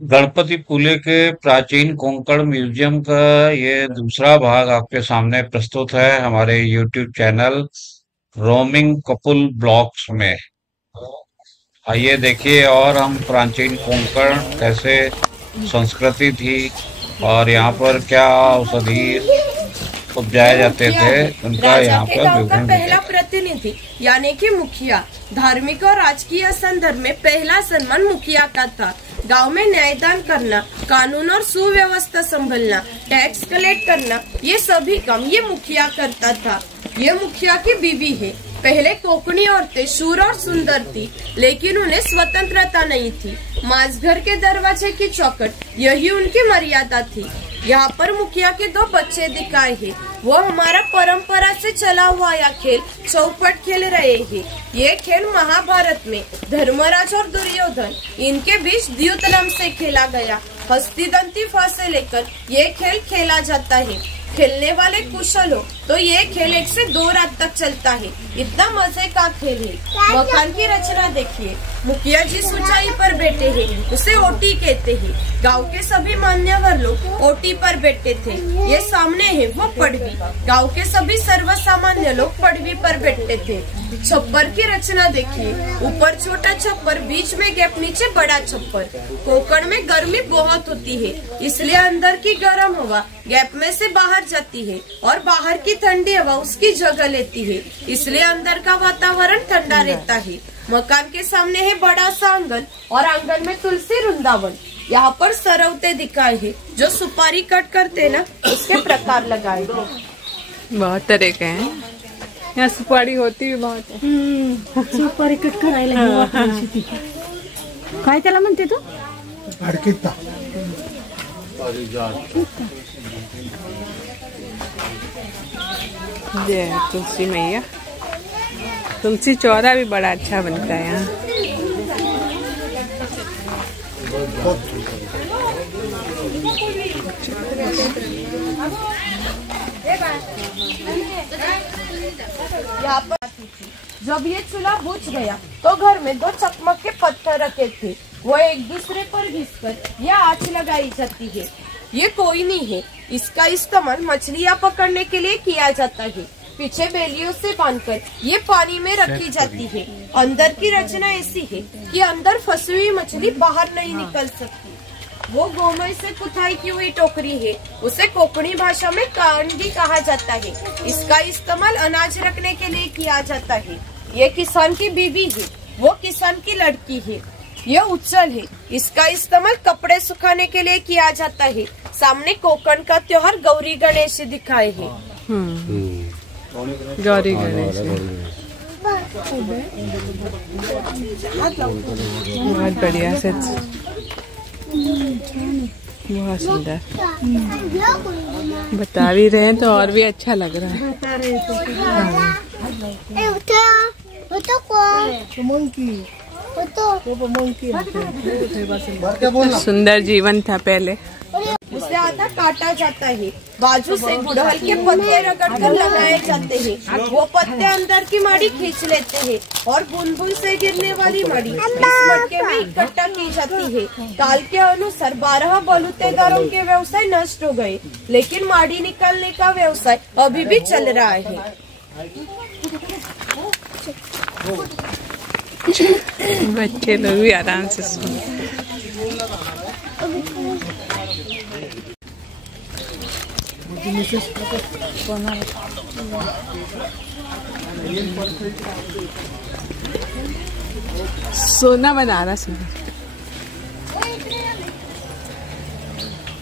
गणपतिपुले के प्राचीन कोंकण म्यूजियम का ये दूसरा भाग आपके सामने प्रस्तुत है हमारे YouTube channel roaming couple blogs में। आइए देखिए और हम प्राचीन कोंकण कैसे संस्कृति थी और यहाँ पर क्या औषधि उपजाए जाते मुखिया थे है उनका राजा यहाँ के पर गांव का विवरण पहला मिलेगा। प्रतिनिधि यानी कि मुखिया। धार्मिक और राजकीय संदर्भ में पहला सम्मान मुखिया का था। गांव में न्यायदान करना, कानून और सुव्यवस्था संभलना, टैक्स कलेक्ट करना, ये सभी काम ये मुखिया करता था। ये मुखिया की बीवी है। पहले कोंकणी औरतें शूर और सुंदर थी, लेकिन उन्हें स्वतंत्रता नहीं थी। मांस घर के दरवाजे की चौखट यही उनकी मर्यादा थी। यहाँ पर मुखिया के दो बच्चे दिखाए हैं। वो हमारा परंपरा से चला हुआ यह खेल चौपट खेल रहे हैं। ये खेल महाभारत में धर्मराज और दुर्योधन इनके बीच द्यूतलम से खेला गया। हस्तिदंती फांसे लेकर ये खेल खेला जाता है। खेलने वाले कुशल हो तो ये खेल 1 से 2 रात तक चलता है। इतना मजे का खेल है। मकान की रचना देखिए। मुखिया जिस ऊंचाई पर बैठे हैं उसे ओटी कहते हैं। गांव के सभी मान्यवर लोग ओटी पर बैठे थे। ये सामने है वो पड़वी। गांव के सभी सर्वसामान्य लोग पड़वी पर बैठते थे। छप्पर की रचना देखिए। ऊपर छोटा छप्पर, बीच में गैप, नीचे बड़ा छप्पर। कोंकण में गर्मी बहुत होती है, इसलिए अंदर की गर्म हवा गैप में से बाहर जाती है और बाहर की ठंडी हवा उसकी जगह लेती है, इसलिए अंदर का वातावरण ठंडा रहता है। मकान के सामने है बड़ा सा आंगन और आंगन में तुलसी वृंदावन। यहाँ पर सरवते दिखाए हैं। जो सुपारी कट करते ना उसके प्रकार लगाए हैं। बहुत तरह के हैं। यहाँ सुपारी होती भी बहुत है। सुपारी कट करायला काय त्याला म्हणते तू? अडकिता जय तुलसी मैया। तुलसी चौरा भी बड़ा अच्छा बनता है यहाँ। यहाँ पर जब ये चूल्हा बुझ गया तो घर में 2 चकमक के पत्थर रखे थे। वो एक दूसरे पर घिसकर ये आँच लगाई जाती है। ये कोई नहीं है। इसका इस्तेमाल मछलियाँ पकड़ने के लिए किया जाता है। पीछे बेलियों से बांधकर ये पानी में रखी जाती है। अंदर की रचना ऐसी है कि अंदर फंसी हुई मछली बाहर नहीं निकल सकती। वो गोमय से कुथाई की हुई टोकरी है। उसे कोंकणी भाषा में कांडी कहा जाता है। इसका इस्तेमाल अनाज रखने के लिए किया जाता है। ये किसान की बीवी है। वो किसान की लड़की है। ये उच्चल है। इसका इस्तेमाल कपड़े सुखाने के लिए किया जाता है। सामने कोंकण का त्योहार गौरी गणेश दिखाए है। गौरी गणेश बहुत बढ़िया से, बहुत सुंदर बता भी रहे हैं तो और भी अच्छा लग रहा है। सुंदर जीवन था पहले। उसे आधा काटा जाता है। बाजू से गुड़हल के पत्ते रगड़कर लगाए जाते हैं। वो पत्ते अंदर की माड़ी खींच लेते हैं और बूंद बूंद से गिरने वाली माड़ी इस मटके में इकट्ठा की जाती है। काल के अनुसार 12 बलूतेदारों के व्यवसाय नष्ट हो गए, लेकिन माड़ी निकालने का व्यवसाय अभी भी चल रहा है। बच्चे लोग भी आराम से सुन। सोना बना रहा सुना।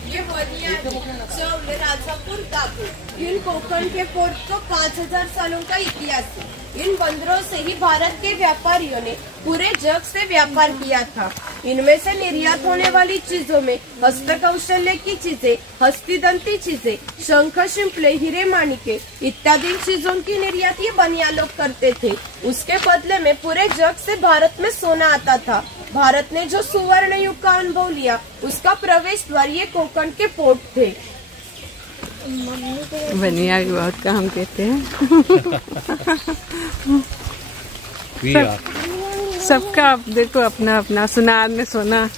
ये राजापुर दापुर इन कोंकण के फोर्ट को 5000 सालों का इतिहास है। इन बंदरों से ही भारत के व्यापारियों ने पूरे जग से व्यापार किया था। इनमें से निर्यात होने वाली चीजों में हस्तकौशल्य की चीजें, हस्तिदंती चीजें, शंख, शिंपले, हीरे, माणिके इत्यादि चीजों की निर्यात ये बनिया लोग करते थे। उसके बदले में पूरे जग से भारत में सोना आता था। भारत ने जो सुवर्ण युग का अनुभव लिया उसका प्रवेश द्वार ये कोंकण के पोर्ट थे। बनिया भी बहुत काम कहते हैं। सबका देखो अपना अपना। सुनार में सोना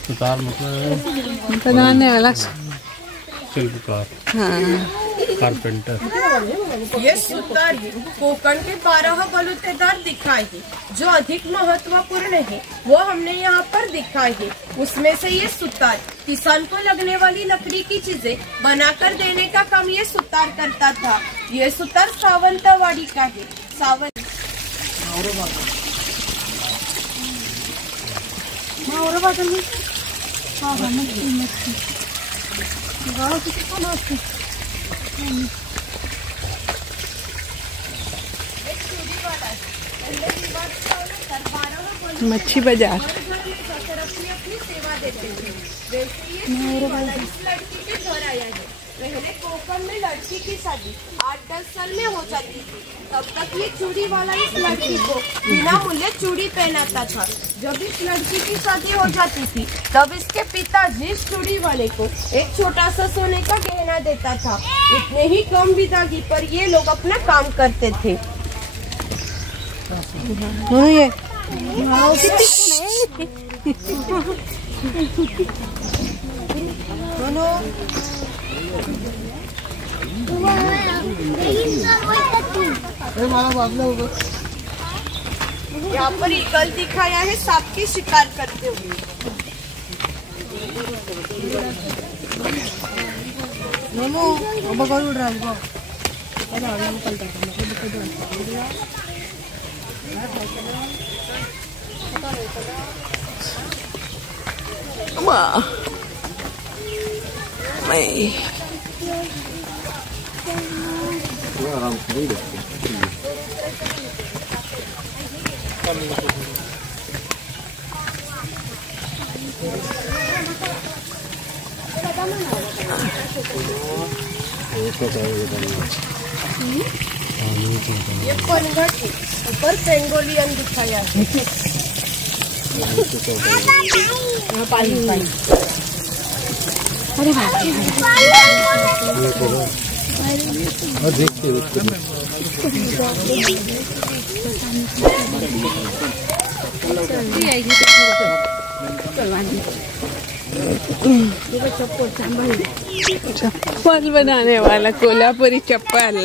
सुतार मतलब बनाने वाला। शिल्पकार, हाँ, कारपेंटर। ये सुतार कोकण के 12 बलूतेदार दिखाए हैं। जो अधिक महत्वपूर्ण है वो हमने यहाँ पर दिखाए हैं। उसमें से ये सुतार किसान को लगने वाली लकड़ी की चीजें बनाकर देने का काम ये सुतार करता था। ये सुतार सावंतवाड़ी का है। सावंत मच्छी बाजार। अपनी सेवा देते थे। वैसे ये लड़की के घर आया है। पहले कोकण में लड़की की शादी 8-10 साल में हो जाती थी। तब तक ये चूड़ी वाला इस लड़की को बिना मूल्य चूड़ी पहनाता था। जब इस लड़की की शादी हो जाती थी तब इसके पिताजी इस चूड़ी वाले को एक छोटा सा सोने का गहना देता था। इतने ही कम विदागी पर ये लोग अपना काम करते थे। यहाँ पर ईगल दिखाया है सांप की शिकार करते हुए। ये पनघट है, ऊपर पेंगोलियन दिखाया है। चप्पल बनाने वाला कोल्हापुरी चप्पल।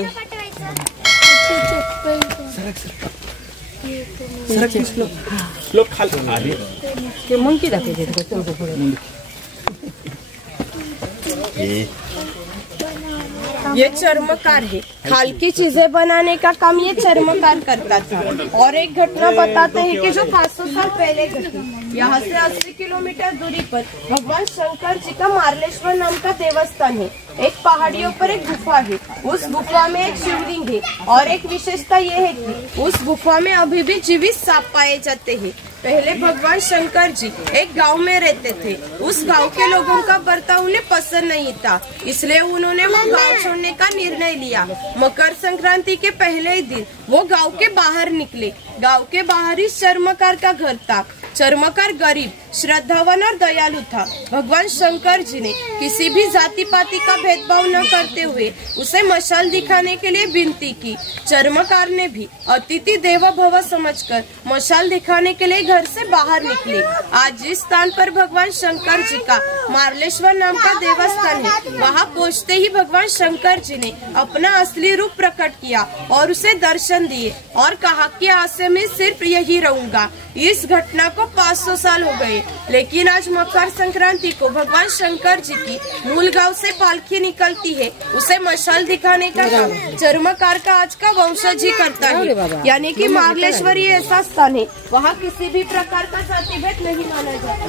ये चर्मकार है। खाल की चीजें बनाने का काम ये चर्मकार करता था। और एक घटना बताते हैं कि जो 500 साल पहले घटी। यहाँ से 80 किलोमीटर दूरी पर भगवान शंकर जी का मार्लेश्वर नाम का देवस्थान है। एक पहाड़ियों पर एक गुफा है। उस गुफा में एक शिवलिंग है और एक विशेषता ये है कि उस गुफा में अभी भी जीवित सांप पाए जाते हैं। पहले भगवान शंकर जी एक गांव में रहते थे। उस गांव के लोगों का बर्ताव उन्हें पसंद नहीं था, इसलिए उन्होंने वो गांव छोड़ने का निर्णय लिया। मकर संक्रांति के पहले ही दिन वो गांव के बाहर निकले। गांव के बाहर ही चर्मकार का घर था। चर्मकार गरीब, श्रद्धावान और दयालु था। भगवान शंकर जी ने किसी भी जाति पाति का भेदभाव न करते हुए उसे मशाल दिखाने के लिए विनती की। चर्मकार ने भी अतिथि देवो भव समझकर मशाल दिखाने के लिए घर से बाहर निकले। आज जिस स्थान पर भगवान शंकर जी का मार्लेश्वर नाम का देवस्थान है, वहाँ पहुँचते ही भगवान शंकर जी ने अपना असली रूप प्रकट किया और उसे दर्शन दिए और कहा कि आज से मैं सिर्फ यही रहूंगा। इस घटना को 500 साल हो गए, लेकिन आज मकर संक्रांति को भगवान शंकर जी की मूल गांव से पालकी निकलती है। उसे मशाल दिखाने का काम चर्मकार का आज का वंशज ही करता है। यानी कि मार्लेश्वर ही ऐसा स्थान है वहाँ किसी भी प्रकार का जाति भेद नहीं माना जाता।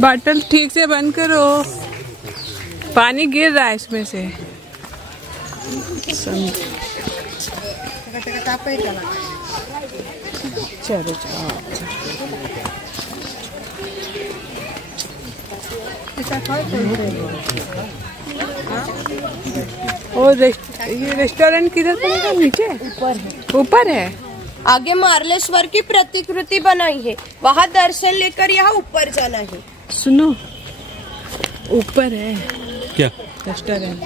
बॉटल ठीक से बंद करो, पानी गिर रहा है इसमें से। चलो और ये रेस्टोरेंट किधर पड़ेगा? नीचे ऊपर है। आगे मार्लेश्वर की प्रतिकृति बनाई है, वहाँ दर्शन लेकर यहाँ ऊपर जाना है। सुनो, ऊपर है क्या रेस्टोरेंट?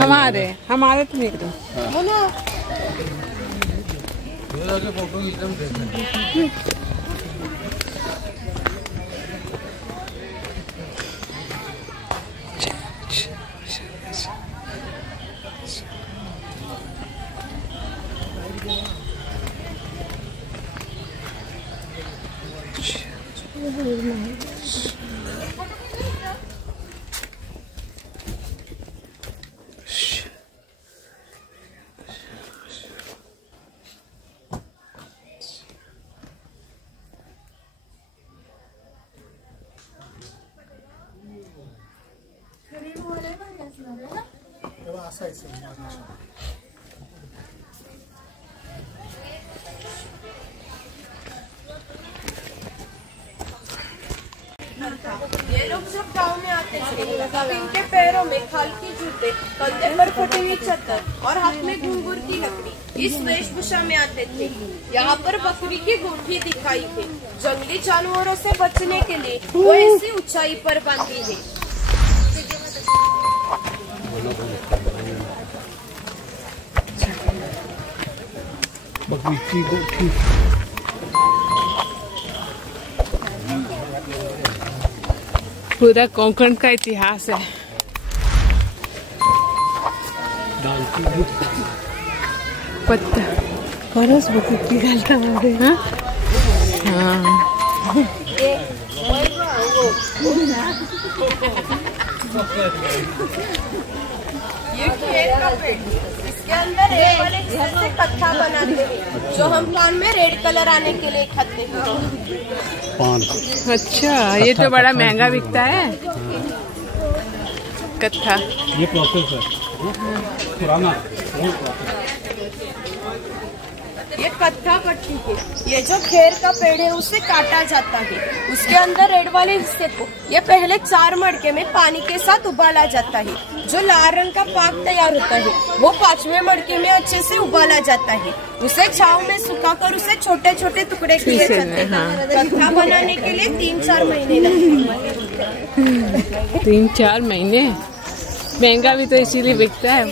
हमारे तो नहीं एकदम। ये लोग जब गांव में आते थे तब इनके पैरों में खाल की जूते, कंधे पर फटी हुई चद्दर और हाथ में घुंघरू की लकड़ी इस वेशभूषा में आते थे। यहाँ पर बकरी की गोठी दिखाई है। जंगली जानवरों से बचने के लिए वो ऐसी ऊंचाई पर बांधी है। बकरी की गोठी। पूरा कोंकण का इतिहास है। दाल की पत्ता परस बकरी घालता हमारे। हाँ ये खेत का पेड़, इसके अंदर रेड वाले हिस्से से कत्था बनाते हैं जो हम कान में रेड कलर आने के लिए खाते हैं। पान। अच्छा, ये तो बड़ा महंगा बिकता है कत्था। ये प्रोसेस है पुराना। ये कत्था पट्टी है। ये जो खेर का पेड़ है उसे काटा जाता है। उसके अंदर रेड वाले हिस्से को ये पहले 4 मटके में पानी के साथ उबाला जाता है। जो लाल रंग का पाक तैयार होता है वो 5वें मटके में अच्छे से उबाला जाता है। उसे छाव में सुखाकर उसे छोटे छोटे टुकड़े किए जाते हैं। कत्था बनाने के लिए 3-4 महीने लगते हैं। 3-4 महीने। महंगा भी तो इसीलिए बिकता है।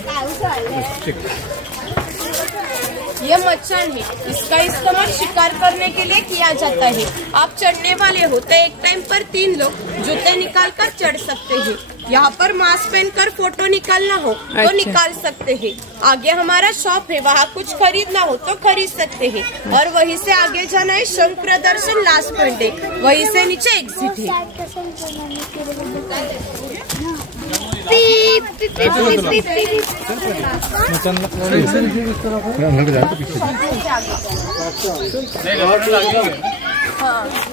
ये मचान है। इसका इस्तेमाल शिकार करने के लिए किया जाता है। आप चढ़ने वाले हो तो एक टाइम पर 3 लोग जूते निकाल कर चढ़ सकते हैं। यहाँ पर मास्क पहनकर फोटो निकालना हो तो निकाल सकते हैं। आगे हमारा शॉप है, वहाँ कुछ खरीदना हो तो खरीद सकते हैं। और वहीं से आगे जाना है शंख प्रदर्शन लास्ट पॉइंट है, वहीं से नीचे एग्जिट है।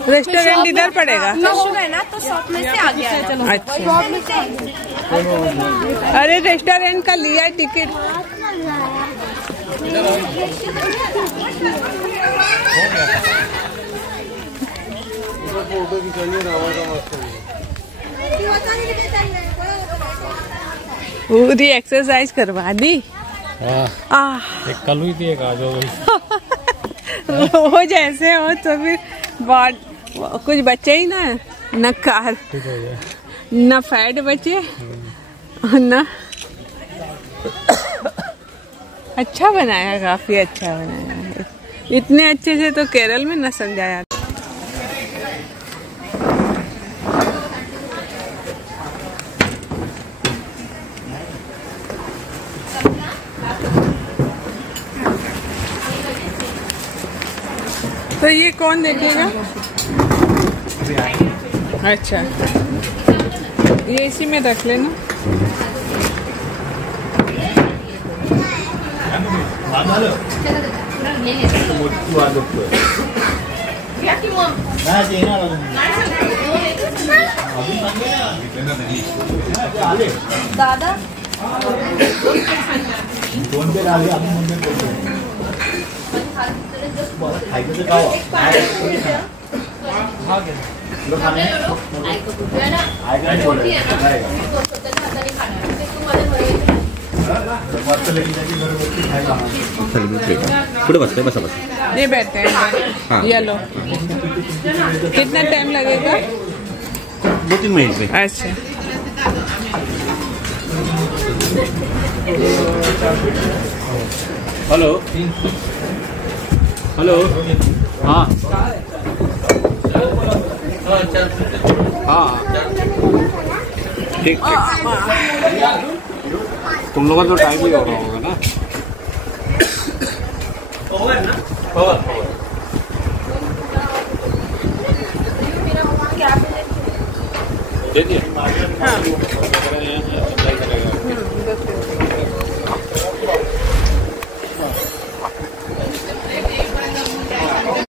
रेस्टोरेंट इधर पड़ेगा है ना, तो शॉप में से आगे आना। अच्छा। अरे रेस्टोरेंट का लिया टिकट। पूरी एक्सरसाइज करवा दी। एक कल हुई थी, एक आज हो गई। रोज ऐसे हो तो फिर बहुत कुछ बचे ही ना, न कार न फैट बचे न। अच्छा बनाया, काफी अच्छा बनाया। इतने अच्छे से तो केरल में न समझाया। तो ये कौन देखेगा? अच्छा, ये इसी में रख लेना। दादा पुढे बसते बसा बस। ये बैठते हैं। ये लो। कितना टाइम लगेगा? 2-3 मिनट में। अच्छा। हेलो। हेलो। हाँ हाँ ठीक ठीक। तुम लोगों का तो टाइम भी हो रहा होगा ना। दे दिया। हाँ